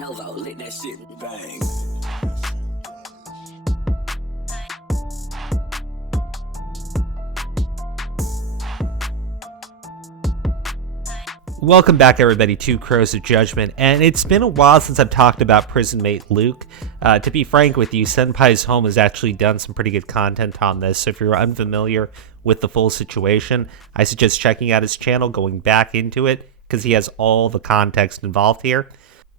Novo lit that shit bang. Welcome back, everybody, to Crows of Judgment, and it's been a while since I've talked about prison mate Luke. To be frank with you, Senpai's Home has actually done some pretty good content on this, so if you're unfamiliar with the full situation, I suggest checking out his channel, going back into it, because he has all the context involved here.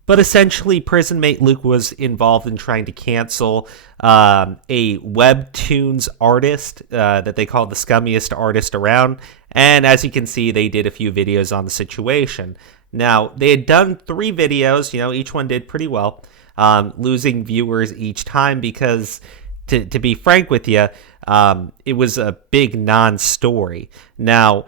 But essentially, prison mate Luke was involved in trying to cancel a webtoons artist that they called the scummiest artist around. And as you can see, they did a few videos on the situation. Now, they had done 3 videos. Each one did pretty well, losing viewers each time because, to be frank with you, it was a big non-story. Now,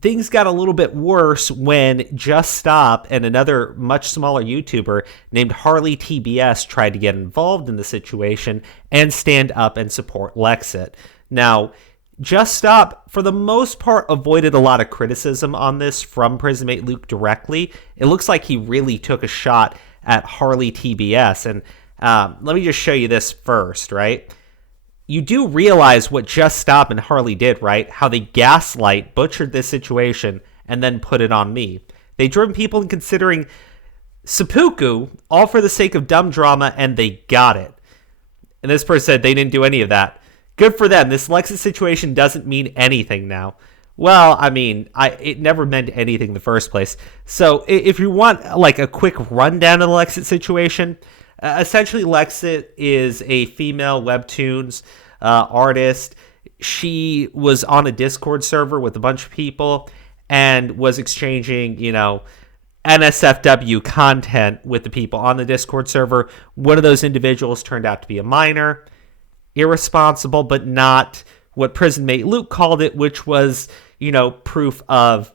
things got a little bit worse when Just Stop and another much smaller YouTuber named Harley TBS tried to get involved in the situation and stand up and support Lexit. Now, Just Stop, for the most part, avoided a lot of criticism on this from Prison Mate Luke directly. It looks like he really took a shot at Harley TBS. And let me just show you this first, right? You do realize what Just Stop and Harley did, right? How they gaslight, butchered this situation, and then put it on me. They driven people in considering seppuku, all for the sake of dumb drama, and they got it. And this person said they didn't do any of that. Good for them. This Lexit situation doesn't mean anything now. Well, I mean, it never meant anything in the first place. So if you want like a quick rundown of the Lexit situation, essentially Lexit is a female webtoons artist. She was on a Discord server with a bunch of people and was exchanging, NSFW content with the people on the Discord server. One of those individuals turned out to be a minor. Irresponsible, but not what Prison Mate Luke called it, which was, proof of,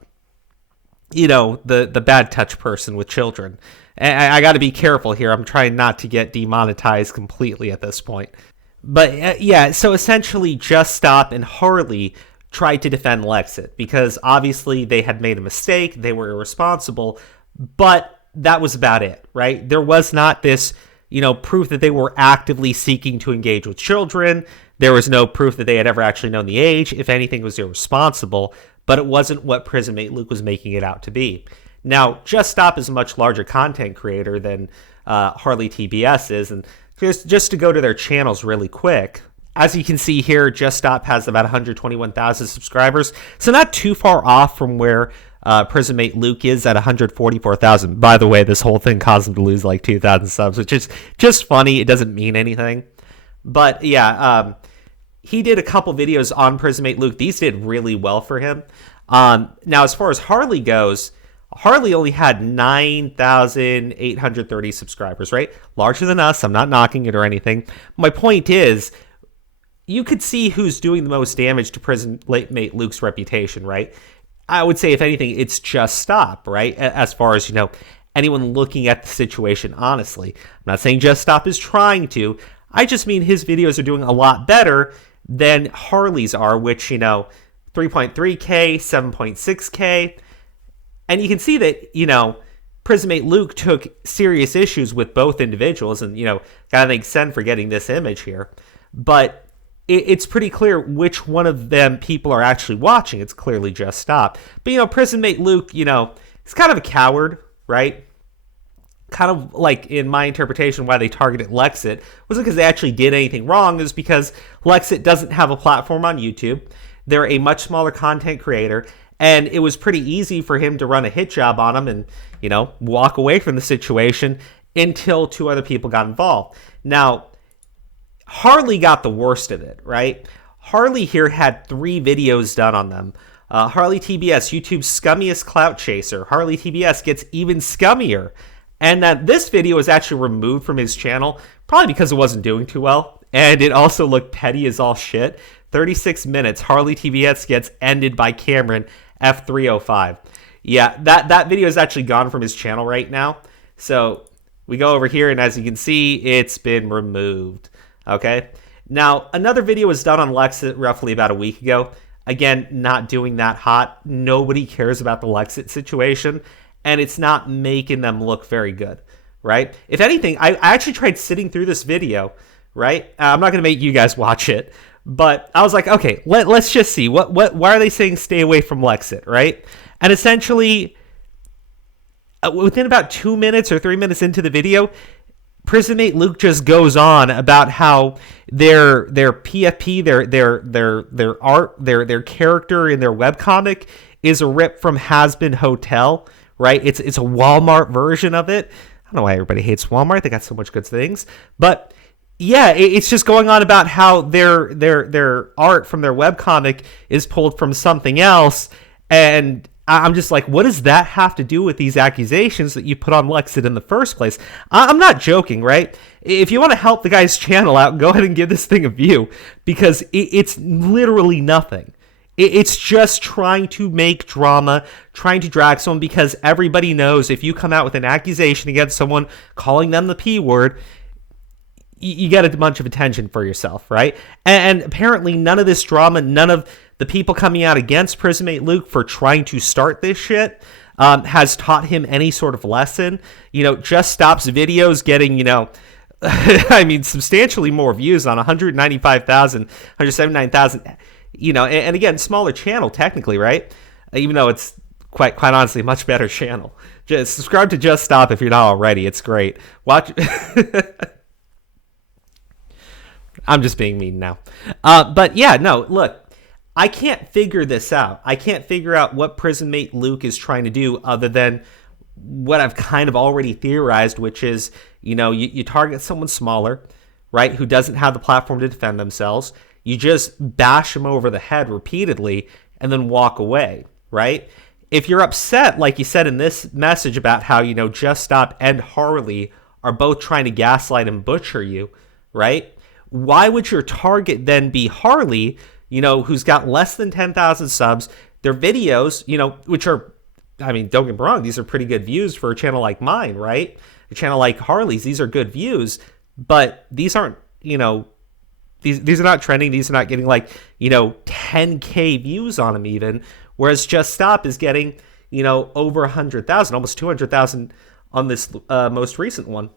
the bad touch person with children. And I got to be careful here. I'm trying not to get demonetized completely at this point. But yeah, so essentially Just Stop and Harley tried to defend Lexit because obviously they had made a mistake. They were irresponsible, but that was about it, right? There was not this proof that they were actively seeking to engage with children. There was no proof that they had ever actually known the age. If anything, it was irresponsible, but it wasn't what Prison Mate Luke was making it out to be. Now, Just Stop is a much larger content creator than Harley TBS is, and just to go to their channels really quick, as you can see here, Just Stop has about 121,000 subscribers, so not too far off from where Prison Mate Luke is at 144,000. By the way, this whole thing caused him to lose like 2,000 subs, which is just funny. It doesn't mean anything. But yeah, he did a couple videos on Prison Mate Luke. These did really well for him. Now, as far as Harley goes, Harley only had 9,830 subscribers, right? Larger than us. I'm not knocking it or anything. My point is, you could see who's doing the most damage to Prison Mate Luke's reputation, right? I would say, if anything, it's Just Stop, right? As far as, anyone looking at the situation honestly. I'm not saying Just Stop is trying to. I just mean his videos are doing a lot better than Harley's are, which, 3.3K, 7.6K. And you can see that, Prison Mate Luke took serious issues with both individuals. And, gotta thank Sen for getting this image here. But it's pretty clear which one of them people are actually watching. It's clearly Just Stop. But, Prison Mate Luke, he's kind of a coward, right? Kind of like, in my interpretation, why they targeted Lexit wasn't because they actually did anything wrong. It was because Lexit doesn't have a platform on YouTube. They're a much smaller content creator. And it was pretty easy for him to run a hit job on him and, walk away from the situation until 2 other people got involved. Now, Harley got the worst of it, right? Harley here had 3 videos done on them. Harley TBS, YouTube's scummiest clout chaser. Harley TBS gets even scummier. And this video was actually removed from his channel, probably because it wasn't doing too well. And it also looked petty as all shit. 36 minutes, Harley TBS gets ended by Cameron F305. Yeah, that video is actually gone from his channel right now. So we go over here, and as you can see, it's been removed. Okay. Now, another video was done on Lexit roughly about a week ago. Again, not doing that hot. Nobody cares about the Lexit situation, and it's not making them look very good, right? If anything, I actually tried sitting through this video, right? I'm not going to make you guys watch it, but I was like, okay, let's just see. Why are they saying stay away from Lexit, right? And essentially, within about 2 minutes or 3 minutes into the video, prison mate Luke just goes on about how their PFP, their art, their character in their webcomic is a rip from Has Been Hotel, right? It's a Walmart version of it. I don't know why everybody hates Walmart. They got so much good things. But yeah, it's just going on about how their art from their webcomic is pulled from something else. And I'm just like, what does that have to do with these accusations that you put on Lexit in the first place? I'm not joking, right? If you want to help the guy's channel out, go ahead and give this thing a view, because it's literally nothing. It's just trying to make drama, trying to drag someone, because everybody knows if you come out with an accusation against someone, calling them the P word, you get a bunch of attention for yourself, right? And apparently none of this drama, none of the people coming out against prison mate Luke for trying to start this shit has taught him any sort of lesson. Just Stop's videos getting, I mean, substantially more views on 195,000, 179,000, and again, smaller channel technically, right? Even though it's quite honestly a much better channel. Just subscribe to Just Stop if you're not already. It's great. Watch. I'm just being mean now. But yeah, no, look. I can't figure this out. I can't figure out what prison mate Luke is trying to do other than what I've kind of already theorized, which is, you target someone smaller, right, who doesn't have the platform to defend themselves. You just bash them over the head repeatedly and then walk away, right? If you're upset, like you said in this message about how, Just Stop and Harley are both trying to gaslight and butcher you, right? Why would your target then be Harley, who's got less than 10,000 subs? Their videos, which are, I mean, don't get me wrong, these are pretty good views for a channel like mine, right? A channel like Harley's, these are good views, but these aren't, these are not trending. These are not getting 10K views on them even, whereas Just Stop is getting, over 100,000, almost 200,000 on this most recent one.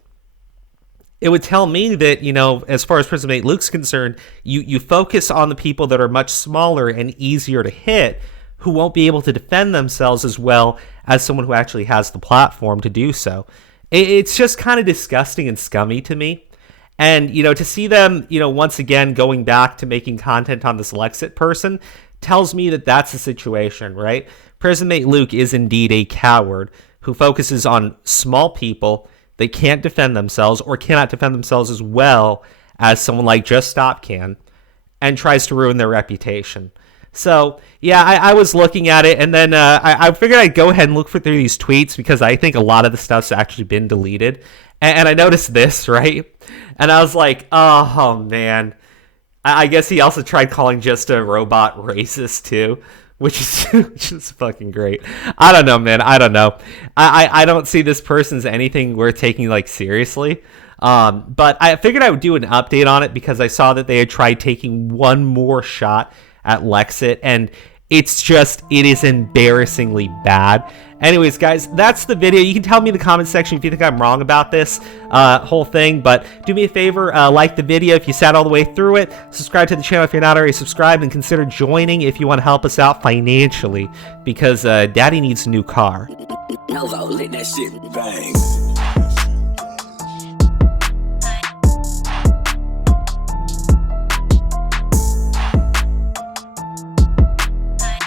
It would tell me that, as far as prison mate Luke's concerned, you focus on the people that are much smaller and easier to hit, who won't be able to defend themselves as well as someone who actually has the platform to do so. It's just kind of disgusting and scummy to me. And, to see them, once again going back to making content on this Lexit person tells me that that's the situation, right? Prison mate Luke is indeed a coward who focuses on small people. They can't defend themselves or cannot defend themselves as well as someone like Just Stop can, and tries to ruin their reputation. So, yeah, I was looking at it, and then I figured I'd go ahead and look through these tweets, because I think a lot of the stuff's actually been deleted. And I noticed this, right? And I was like, oh, man. I guess he also tried calling Just a Robot racist, too. Which is fucking great. I don't know, man. I don't know. I don't see this person's anything worth taking seriously. But I figured I would do an update on it, because I saw that they had tried taking one more shot at Lexit, and it is embarrassingly bad. Anyways, guys, that's the video. You can tell me in the comment section if you think I'm wrong about this whole thing, but do me a favor, like the video if you sat all the way through it, subscribe to the channel if you're not already subscribed, and consider joining if you want to help us out financially, because Daddy needs a new car. Hello, let that shit bang.